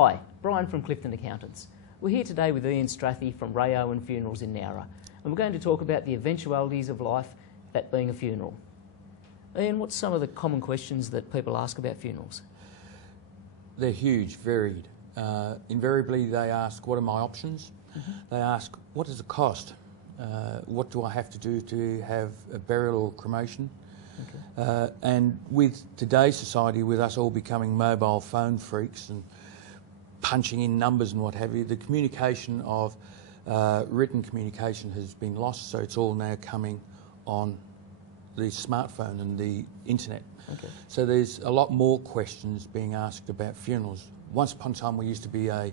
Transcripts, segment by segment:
Hi, Brian from Clifton Accountants. We're here today with Ian Strathie from Wray Owen Funerals in Nowra, and we're going to talk about the eventualities of life, that being a funeral. Ian, what's some of the common questions that people ask about funerals? They're huge, varied. Invariably they ask, what are my options? They ask, what does it cost? What do I have to do to have a burial or cremation? Okay. And with today's society, with us all becoming mobile phone freaks and punching in numbers and what have you, the communication of written communication has been lost, so it's all now coming on the smartphone and the internet. Okay. So there's a lot more questions being asked about funerals. Once upon a time we used to be a,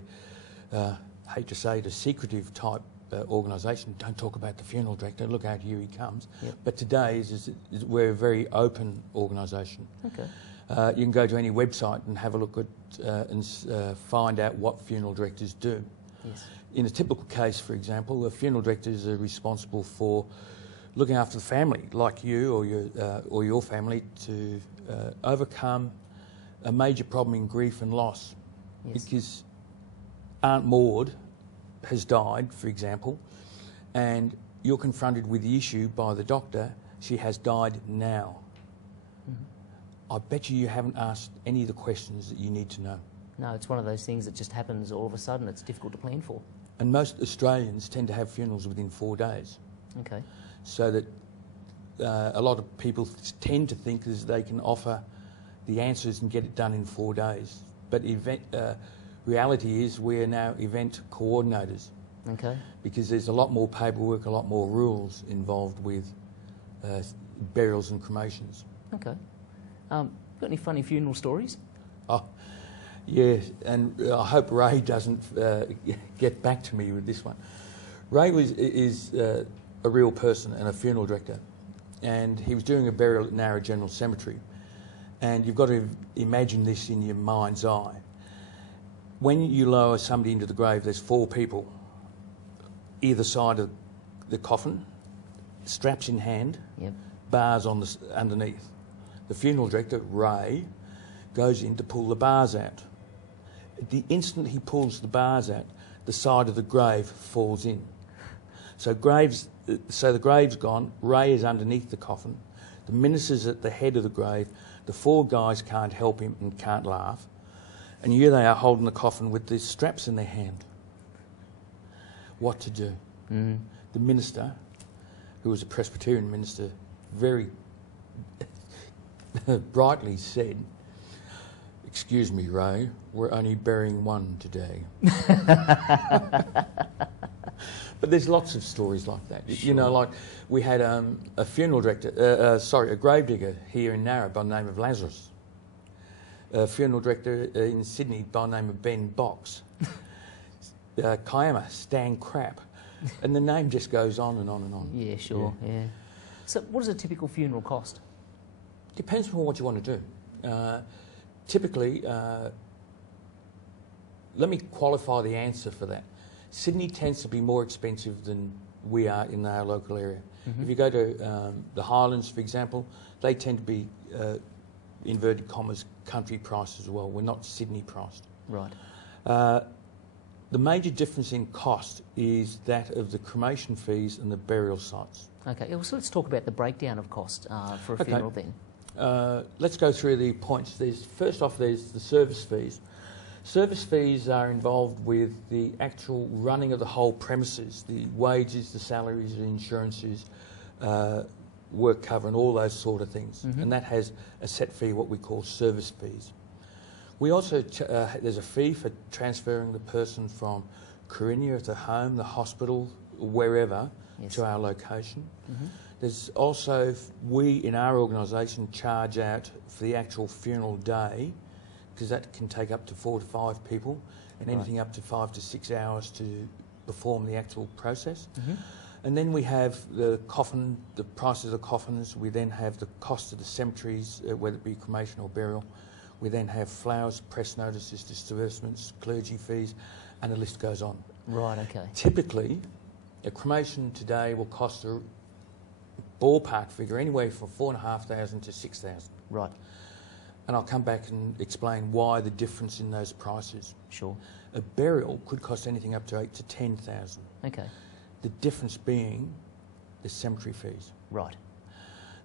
hate to say it, a secretive type organisation. Don't talk about the funeral director, look out, here he comes. Yep. But today we're a very open organisation. Okay. You can go to any website and have a look at and find out what funeral directors do. Yes. In a typical case, for example, the funeral directors are responsible for looking after the family, like you or your family, to overcome a major problem in grief and loss. Yes. Because Aunt Maud has died, for example, and you're confronted with the issue by the doctor, she has died now. Mm-hmm. I bet you haven't asked any of the questions that you need to know. No, it's one of those things that just happens all of a sudden. It's difficult to plan for. And most Australians tend to have funerals within 4 days. Okay. So that a lot of people tend to think that they can offer the answers and get it done in 4 days. But reality is we are now event coordinators. Okay. Because there's a lot more paperwork, a lot more rules involved with burials and cremations. Okay. Got any funny funeral stories? Oh, yeah, and I hope Ray doesn't get back to me with this one. Ray is a real person and a funeral director, and he was doing a burial at Nowra General Cemetery. And you've got to imagine this in your mind's eye. When you lower somebody into the grave, there's 4 people either side of the coffin, straps in hand, yep, bars on underneath. The funeral director, Ray, goes in to pull the bars out. The instant he pulls the bars out, the side of the grave falls in. So the grave's gone, Ray is underneath the coffin, the minister's at the head of the grave, the 4 guys can't help him and can't laugh, and here they are holding the coffin with the straps in their hand. What to do? Mm. The minister, who was a Presbyterian minister, very brightly said, "Excuse me, Ray, we're only burying one today." But there's lots of stories like that. Sure. You know, like we had a funeral director, a gravedigger here in Nowra by the name of Lazarus. A funeral director in Sydney by the name of Ben Box. Kiama, Stan Crap. And the name just goes on and on and on. Yeah, sure, yeah. So what does a typical funeral cost? Depends on what you want to do. Typically, let me qualify the answer for that. Sydney tends to be more expensive than we are in our local area. Mm-hmm. If you go to the Highlands, for example, they tend to be, inverted commas, country priced as well. We're not Sydney priced. Right. The major difference in cost is that of the cremation fees and the burial sites. Okay, so let's talk about the breakdown of cost for a funeral then. Let's go through the points. First off, there's the service fees. Service fees are involved with the actual running of the whole premises, the wages, the salaries, the insurances, work cover and all those sort of things. Mm-hmm. And that has a set fee, what we call service fees. We also, there's a fee for transferring the person from Corinia to home, the hospital, wherever, yes, to our location. Mm-hmm. There's also, we in our organisation charge out for the actual funeral day, because that can take up to 4 to 5 people, and anything up to 5 to 6 hours to perform the actual process. Mm-hmm. And then we have the coffin, the price of the coffins. We then have the cost of the cemeteries, whether it be cremation or burial. We then have flowers, press notices, disbursements, clergy fees, and the list goes on. Right, okay. Typically, a cremation today will cost a ballpark figure anywhere from $4,500 to $6,000. Right. and I'll come back and explain why the difference in those prices. Sure. A burial could cost anything up to 8,000 to 10,000. Okay. The difference being the cemetery fees. Right.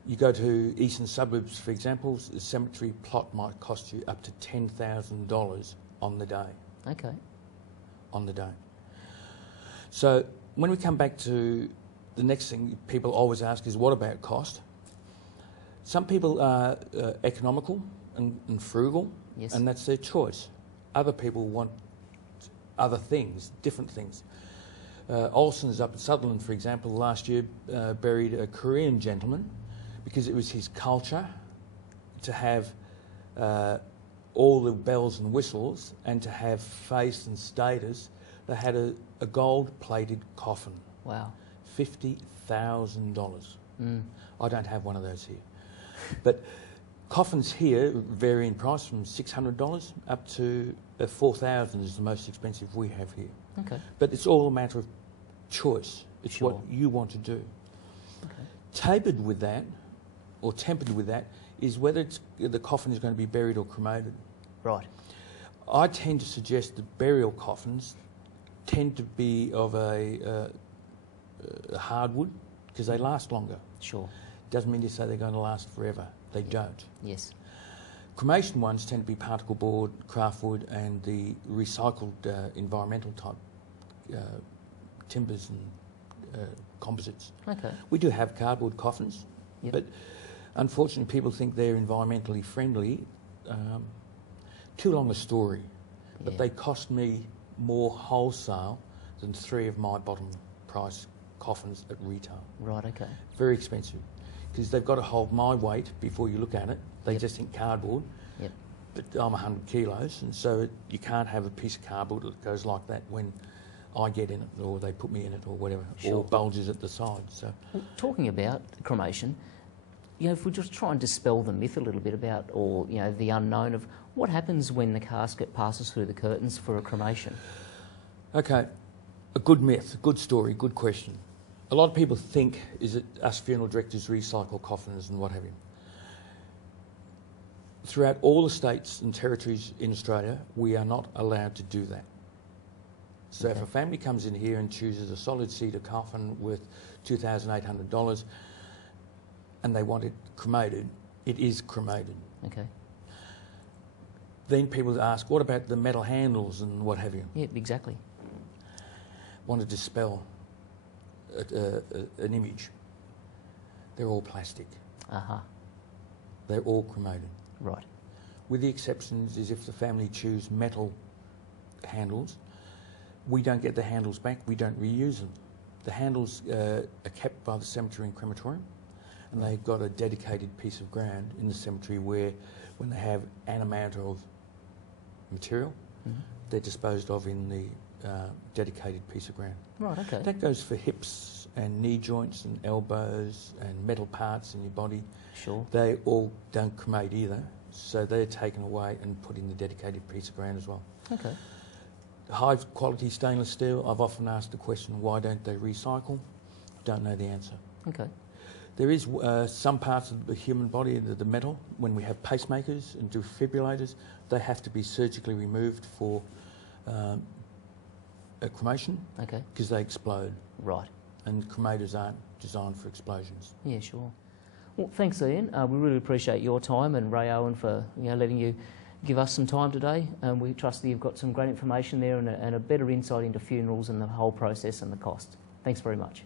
You go to eastern suburbs, for example, the cemetery plot might cost you up to $10,000 on the day. Okay. On the day. So when we come back to the next thing people always ask is, what about cost? Some people are economical and frugal, yes, and that's their choice. Other people want other things, different things. Olsen's up at Sutherland, for example, last year buried a Korean gentleman because it was his culture to have all the bells and whistles and to have face and status. They had a gold-plated coffin. Wow. $50,000. I don't have one of those here. But coffins here vary in price from $600 up to $4,000 is the most expensive we have here. Okay. But it's all a matter of choice. It's Sure. what you want to do. Okay. Tapered with that, or tempered with that, is whether the coffin is going to be buried or cremated. Right. I tend to suggest that burial coffins tend to be of a hardwood because they last longer. Sure. Doesn't mean to say they're going to last forever. They don't. Yes. Cremation ones tend to be particle board, craft wood, and the recycled environmental type timbers and composites. Okay. We do have cardboard coffins, Yep. but unfortunately people think they're environmentally friendly. Too long a story, but Yeah. they cost me more wholesale than 3 of my bottom price coffins at retail. Right, okay. Very expensive because they've got to hold my weight before you look at it. They Yep. just think cardboard, Yep. but I'm 100 kilos, and so you can't have a piece of cardboard that goes like that when I get in it or they put me in it or whatever, Sure. or bulges at the side. So Well, talking about cremation, you know, if we just try and dispel the myth a little bit about, or, you know, the unknown of what happens when the casket passes through the curtains for a cremation. okay, a good myth, a good story, good question. A lot of people think is that us funeral directors recycle coffins and what have you. Throughout all the states and territories in Australia, we are not allowed to do that. So Okay. if a family comes in here and chooses a solid cedar coffin worth $2,800 and they want it cremated, it is cremated. Okay. Then people ask, what about the metal handles and what have you? Yeah, exactly. Want to dispel an image. They're all plastic. Uh-huh. They're all cremated. Right. With the exceptions is if the family choose metal handles, we don't get the handles back, we don't reuse them. The handles are kept by the cemetery and crematorium, and they've got a dedicated piece of ground in the cemetery where when they have an amount of material, they're disposed of in the dedicated piece of ground. Right, okay. That goes for hips and knee joints and elbows and metal parts in your body. Sure. They all don't cremate either, so they're taken away and put in the dedicated piece of ground as well. Okay. High quality stainless steel, I've often asked the question, why don't they recycle? Don't know the answer. Okay. There is some parts of the human body, the metal, when we have pacemakers and defibrillators, they have to be surgically removed for a cremation Okay. because they explode, Right. and cremators aren't designed for explosions. Yeah, sure. Well, thanks, Ian. We really appreciate your time, and Wray Owen for, you know, letting you give us some time today. We trust that you've got some great information there and a better insight into funerals and the whole process and the cost. Thanks very much.